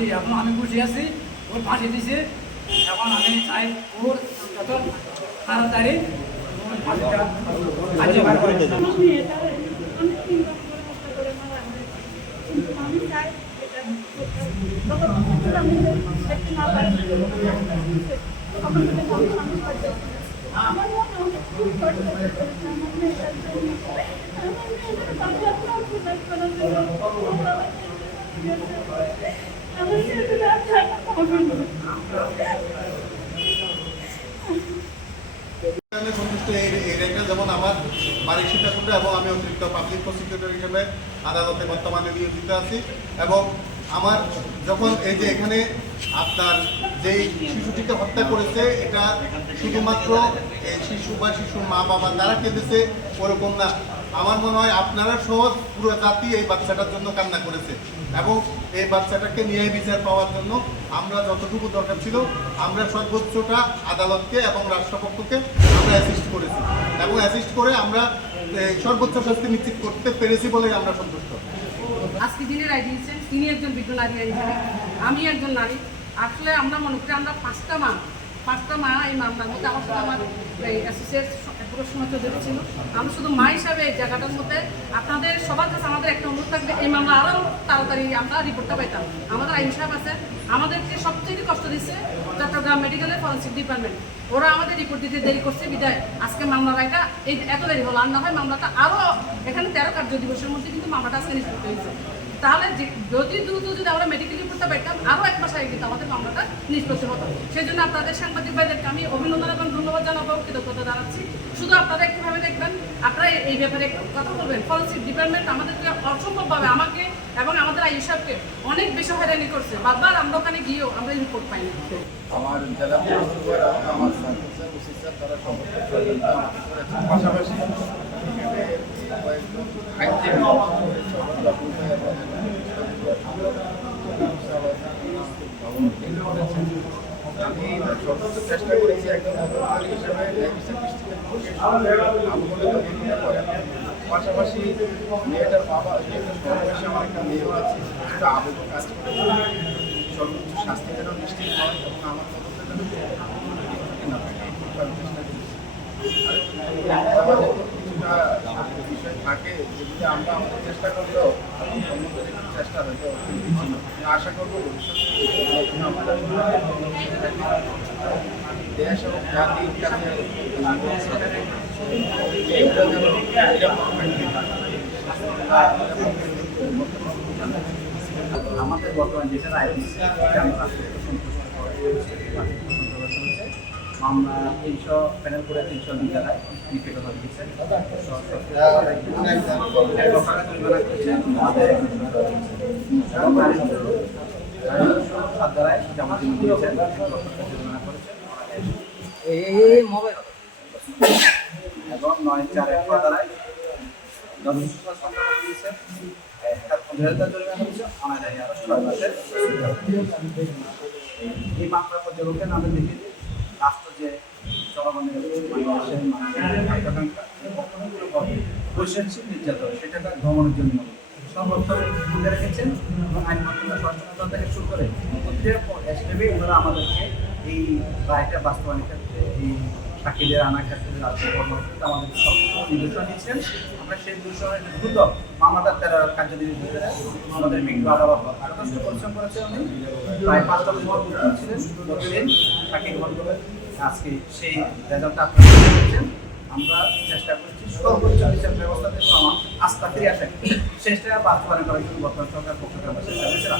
জি এখন আমি খুশি আছি, ওর ফাঁসি দিছে। এখন আমি চাই ওর যত তাড়াতাড়ি ওর ফাঁসিটা কার্যকর করে দেবে। আমার মনে অনেক খুব কষ্ট হচ্ছে। যেমন আমার বাড়ির সীতাকুণ্ডে এবং আমি অতিরিক্ত পাবলিক প্রসিকিউটর হিসেবে আদালতে বর্তমানে নিয়োজিত আছি। এবং আমার যখন এই যে এখানে আপনার যেই শিশুটিকে হত্যা করেছে, এটা শুধুমাত্র এই শিশু বা শিশুর মা বাবা তারা কেঁদেছে ওরকম না, আমার মনে হয় আপনারা সহ পুরো জাতি এই বাচ্চাটার জন্য কান্না করেছে। এবং এই বাচ্চাটাকে নিয়ে বিচার পাওয়ার জন্য আমরা যতটুকু দরকার ছিল আমরা সর্বোচ্চটা আদালতকে এবং রাষ্ট্রপক্ষকে আমরা অ্যাসিস্ট করেছি, এবং অ্যাসিস্ট করে আমরা সর্বোচ্চ শাস্তি নিশ্চিত করতে পেরেছি বলে আমরা সন্তুষ্ট। আজকে যিনি রায় দিয়েছেন তিনি একজন বিজ্ঞ নারী হিসেবে, আমি একজন নারী। আসলে আমরা মনে করি আমরা পাঁচটা মা এই মামলার মধ্যে। আমার সাথে আমার অ্যাসোসিয়েট পুরো চৌধুরী ছিল। আমরা শুধু মা হিসাবে এই জায়গাটার মধ্যে আপনাদের সবার কাছে আমাদের একটা অনুরোধ থাকবে, এই মামলা আরও তাড়াতাড়ি আমরা রিপোর্টটা পাইতাম। আমাদের আইন সাহেব আছে, আমাদেরকে সবচেয়ে কষ্ট দিচ্ছে চট্টগ্রাম মেডিকেলের ফরেন্সিক ডিপার্টমেন্ট। ওরা আমাদের রিপোর্ট দিতে দেরি করছে বিদায় আজকে মামলা রায়টা এই এত দেরি হলো। আর না হয় মামলাটা আরও এখানে 13 কার্য দিবসের মধ্যে কিন্তু মামলাটা আজকে নিষ্পত্তি হয়েছে। তাহলে যদি দ্রুত যদি আমরা মেডিকেল রিপোর্টটা পেতাম আরও এক মাস আগে কিন্তু আমাদের মামলাটা নিষ্পত্তি হতো। সেই জন্য আপনাদের সাংবাদিক ভাইদেরকে আমি অভিনন্দন এবং ধন্যবাদ জানাবো, কৃতজ্ঞতা জানাচ্ছি। শুধু আপনারা একটুভাবে দেখবেন, আপনারা এই ব্যাপারে একটু কথা বলবেন। ফরেন্সিক ডিপার্টমেন্ট আমাদেরকে অসম্ভবভাবে আমাকে এবং আমাদের আইন সাহেবকে অনেক বেশি হয়রানি করছে। বারবার আমরা ওখানে গিয়েও আমরা রিপোর্ট পাইনি। আমার জেলা আমার তারা পাশাপাশি আমি সর্বোচ্চ চেষ্টা করেছি একজন হিসেবে পাশাপাশি মেয়েটার বাবা বয়সে আমার একটা মেয়েও আছে, সেটা আবেগ কাজ করে সর্বোচ্চ শাস্তি যেন নিশ্চিত হয় এবং আমার কিছুটা বিষয় থাকে যেগুলি আমরা আমাদের চেষ্টা করলেও অন্যদের একটু চেষ্টা হয়তো আশা করবো দেশ এবং জাতির কাছে আমাদের বর্তমান যেটা রায় দিচ্ছে আমরা 300 প্যানেল করে 300 লিটার নিকেটনা দিচ্ছে এবং 9/4 দ্বারায় 10,000 দিয়েছে। এই মামলার পর্যবেক্ষণ আমাদের দেখি রাষ্ট্র যে জনগণের বাংলাদেশের বৈষয়িক নির্যাতন সেটাকে দমনের জন্য সর্বোত্তম তুলে রেখেছেন এবং আইন মন্ত্রণালয় সচেতনতা থেকে শুরু করে হিসেবে ওনারা আমাদেরকে এই রায়টা বাস্তবায়নের ক্ষেত্রে এই সাক্ষীদের আনার ক্ষেত্রে আমাদের সব নির্দেশনা দিচ্ছেন। আমরা সেই নির্দেশনের দ্রুত মামলাটা 13 কার্যদিবস ভিতরে আমাদের বিজ্ঞ আদালত যথেষ্ট পরিশ্রম করেছে। উনি প্রায় 5টা বছর ছিলেন, প্রতিদিন সাক্ষী গ্রহণ করে আজকে সেই রেজাল্টটা আপনারা পেয়েছেন। আমরা চেষ্টা করছি সর্বোচ্চ বিচার ব্যবস্থাতে আস্থা ফিরে আসে চেষ্টা বাস্তবায়ন করার জন্য বর্তমান সরকার পক্ষ থেকে আমরা চেষ্টা করছি।